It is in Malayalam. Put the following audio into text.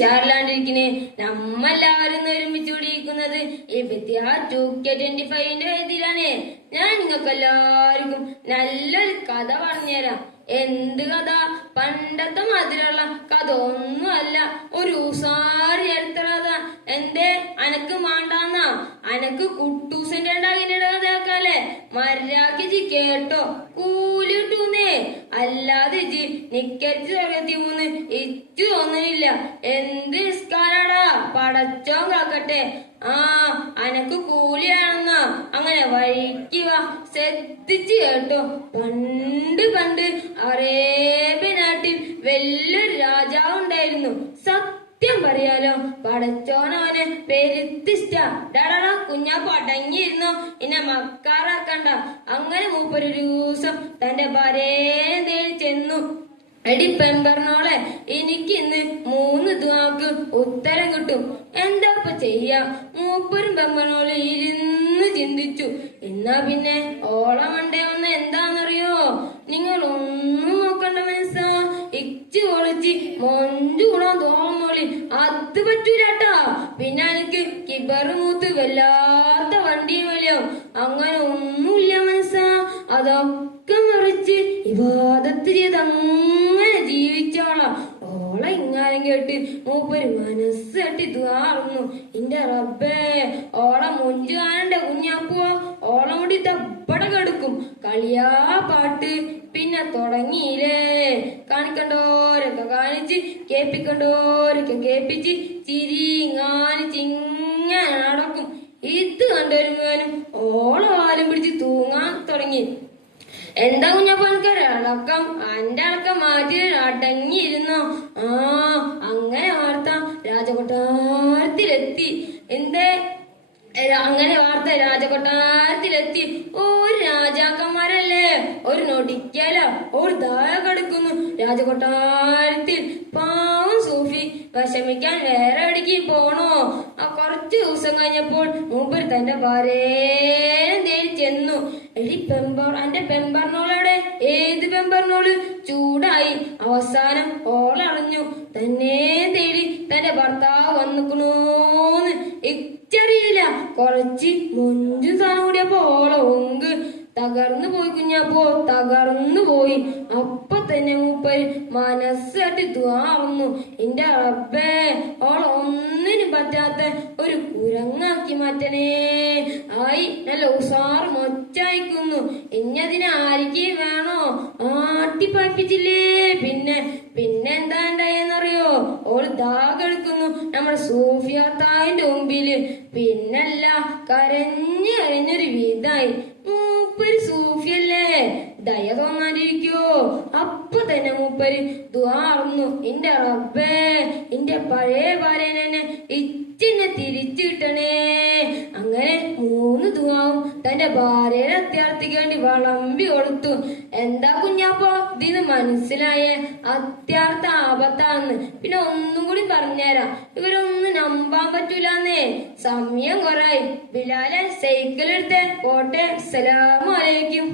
ഉഷാറിലാണ്ടിരിക്കണേ. നമ്മെല്ലാവരും ഒരുമിച്ച് കൂടിയിരിക്കുന്നത് ഈ BTR 2K25ന്റെ വേദിയിലാണ്. ഞാൻ നിങ്ങൾക്ക് എല്ലാവർക്കും നല്ലൊരു കഥ പറഞ്ഞുതരാം. എന്ത് കഥ? പണ്ടത്തെ മാതിരിയുള്ള കഥ ഒന്നുമല്ല, ഒരു ഉസാറി എടുത്ത കഥ. എന്തേ അനക്ക് മാണ്ടാന്നാ? അനക്ക് കുട്ടൂസിന്റെ കഥയാക്കാല്ലേ? മര്യാദക്ക് കേട്ടോ, കൂലി കിട്ടൂന്നേ. അല്ലാതെ ഇജി നിക്കറ്റ് തുടങ്ങി മൂന്ന് ഇച്ചു തോന്നുന്നില്ല. എന്ത് നിസ്കാരാടാ, പടച്ചോൻ കാക്കട്ടെ. അനക്ക് കൂലിയാണെന്നാ? അങ്ങനെ വഴിക്ക് വാ, ശ്രദ്ധിച്ച് കേട്ടോ. പണ്ട് അറേബ്യൻ നാട്ടിൽ വലിയൊരു രാജാവ് ഉണ്ടായിരുന്നു. സത്യം പറയാലോ, പടച്ചോനവനെ പെരുത്തിഷ്ട. ഡാടാ കുഞ്ഞാപ്പ അടങ്ങിയിരുന്നോ, എന്നെ മക്കാറാക്കണ്ട. അങ്ങനെ മൂപ്പര് ഒരു ദിവസം തന്റെ ഭാര്യയെ തേടി ചെന്നു. എടി പെമ്പറന്നോളെ, എനിക്ക് ഇന്ന് 3 ദുആക്ക് ഉത്തരം കിട്ടും. എന്താപ്പ ചെയ്യാ? മൂപ്പരും പെമ്പറന്നോളെ ഇരുന്ന് ചിന്തിച്ചു. എന്നാ പിന്നെ ഓളമണ്ടേ ഒന്ന് എന്താന്നറിയോ? നിങ്ങൾ ഒന്നും നോക്കണ്ട മനസ്സാ, ഇച്ചു പൊളിച്ച് മൊഞ്ചു കൂടാൻ തോന്നോളി. അത് പറ്റൂലാട്ടാ. പിന്നെ എനിക്ക് കിബറ് മൂത്ത് വല്ലാത്ത വണ്ടിയുമല്ലോ. അങ്ങനെ ഒന്നുമില്ല മനസ്സാ, അതൊക്കെ മറിച്ച് ഇബാദത്ത് ചെയ്ത് അങ്ങനെ ജീവിച്ചോളാം. ഓളെ ഇങ്ങാനും കേട്ട് മൂപ്പര് മനസ്സ് കെട്ടി ദുആറുന്നു. ഇന്റെ റബ്ബേ, ഓളെ മൊഞ്ചു കാണണ്ടേ കുഞ്ഞാപ്പോ? ഓളെ മുടി തപ്പട കെടുക്കും. കളിയാ പാട്ട് പിന്നെ തുടങ്ങിയില്ലേ. കാണിക്കണ്ടോരൊക്കെ കാണിച്ച്, കേപ്പിക്കണ്ടോരൊക്കെ കേപ്പിച്ച്, ചിരി കാണിച്ച് ഇങ്ങനെ നടക്കും. ഇത് കണ്ടുവരുമ്പോനും ഓളെ വാലും പിടിച്ച് തൂങ്ങാൻ തുടങ്ങി. എന്താ കുഞ്ഞപ്പ എനിക്കൊരു അടക്കം? എന്റെ അടക്കം മാറ്റി അടങ്ങിയിരുന്നോ? അങ്ങനെ വാർത്ത രാജകൊട്ടാരത്തിലെത്തി. അങ്ങനെ വാർത്ത രാജകൊട്ടാരത്തിലെത്തി. ഒരു രാജാക്കന്മാരല്ലേ, ഒരു നൊടിക്കാലോ ഒരു ദായ കടക്കുന്നു രാജകൊട്ടാരത്തിൽ. പാവം സൂഫി വിഷമിക്കാൻ വേറെ എവിടേക്ക് പോണോ? കുറച്ചു ദിവസം കഴിഞ്ഞപ്പോൾ മൂപ്പർ തന്റെ ഭാര്യയെ തേടി ചെന്നു. എടി എന്റെ പെമ്പർനോളെവിടെ? ഏത് പെമ്പർനോള്? ചൂടായി. അവസാനം ഓളറിഞ്ഞു തന്നെ തേടി തന്റെ ഭർത്താവ് വന്നിക്കണോന്ന്. ഇച്ചറിയില്ല. കുറച്ച് മൊഞ്ചും സാധനം കൂടിയപ്പോ ഓള ഒങ്ക് തകർന്നു പോയി കുഞ്ഞപ്പോ, തകർന്നു പോയി. അപ്പൊ തന്നെ മൂപ്പര് മനസ്സട്ടി തുറന്നു. എന്റെ റബ്ബേ, ഓള ഒന്നിനും പറ്റാത്ത ഒരു കുരങ്ങാക്കി മാറ്റണേ. ആയി നല്ല ഉസാറ് മൊച്ചായിക്കുന്നു. ഇഞ്ഞതിനെ ആരിക്ക് വേണോ? ആട്ടിപ്പായിപ്പിച്ചില്ലേ. പിന്നെ എന്താ ഉണ്ടായെന്നറിയോ? ഓള് ദാഗെടുക്കുന്നു നമ്മുടെ സൂഫിയാത്താവിന്റെ മുമ്പില്. പിന്നല്ല, കരഞ്ഞൊരു വിധായി. മൂപ്പര് സൂഫിയല്ലേ, ദയ തോന്നാണ്ടിരിക്കോ? അപ്പൊ തന്നെ മൂപ്പര് ദുആർന്നു. എന്റെ റബ്ബേ, എന്റെ പഴയ ഭാര്യനെ ഇച്ചിന്നെ തിരിച്ചു കിട്ടണേ. അങ്ങനെ 3 ദുആവും തന്റെ ഭാര്യയുടെ അത്യാർത്ഥിക്ക് വേണ്ടി വളമ്പി കൊടുത്തു. എന്താ കുഞ്ഞാപ്പോ ഇതിന് മനസ്സിലായേ? അത്യാർത്ഥ ആപത്താണെന്ന്. പിന്നെ ഒന്നും കൂടി പറഞ്ഞുതരാം, ഇവരൊന്നും നമ്പാൻ പറ്റൂലെന്നേ. സമയം കൊറായി. ബിലാലെ സൈക്കിൾ എടുത്തേ പോട്ടെ. അസ്സലാമു അലൈക്കും.